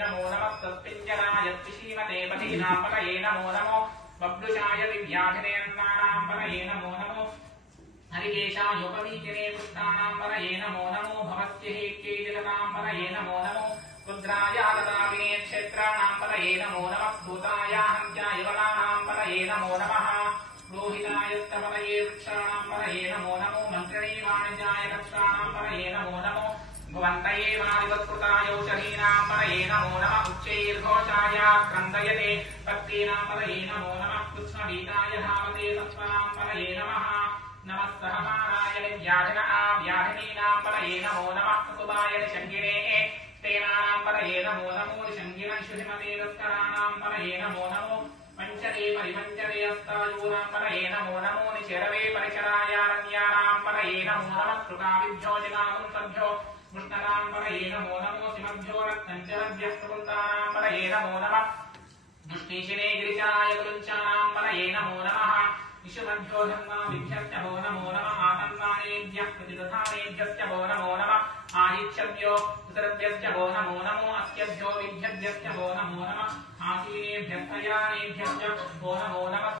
नमो नमः तत्पिञ्जराय त्रिशीमते पतीनां पतये नमो नमो बब्लुषाय विद्याधिने अन्नानां पतये नमो नमो हरिकेशायोपवीतिने पुष्टानां पतये नमो नमो भवत्यहेत्यै जगतां पतये नमो नमो रुद्रायातताविने क्षेत्राणां पतये नमो नमः भूतायाहन्त्याय बलानां पतये नमो नमः लोहितायत्तपतये वृक्षाणां पतये नमो नमो मन्त्रिणे वाणिज्याय दक्षाणां पतये नमो नमो भुवन्तये वादिवत्कृतायौषधीनां पतये नमो नमः उच्चैर्घोषाय क्रन्दयते पत्नीनां पतये नमो नमः कृष्णवीताय धावते सत्त्वानां पतये नमः नमः सहमानाय व्याधिन व्याधिनीनां पतये नमो नमः कुतुबाय निषङ्गिने तेनानां पतये नमो नमो निषङ्गिनं शुचिमते दत्तराणां पतये नमो नमो पंचदे परिपंचदे अस्तायूनां पतये नमो नमो निचरवे परिचरायारण्यानां पतये नमो नमः कृताविभ्यो जिनागुंसभ्यो कृष्णरां पतये नमो नमो सिमभ्यो रत्नञ्चरभ्यः प्रकृतानां पतये नमो नमः दुष्टीशिने गिरिजाय कुलुञ्चानां पतये नमो नमः विशुभ्यो धर्माविभ्यश्च वो नमो नमः आतन्वानेभ्यः प्रतिदधानेभ्यश्च वो नमो नमः आदिच्छभ्यो उत्तरभ्यश्च वो नमो नमो अस्यभ्यो विभ्यभ्यश्च वो नमो नमः आसीनेभ्यः अयानेभ्यश्च वो नमो नमः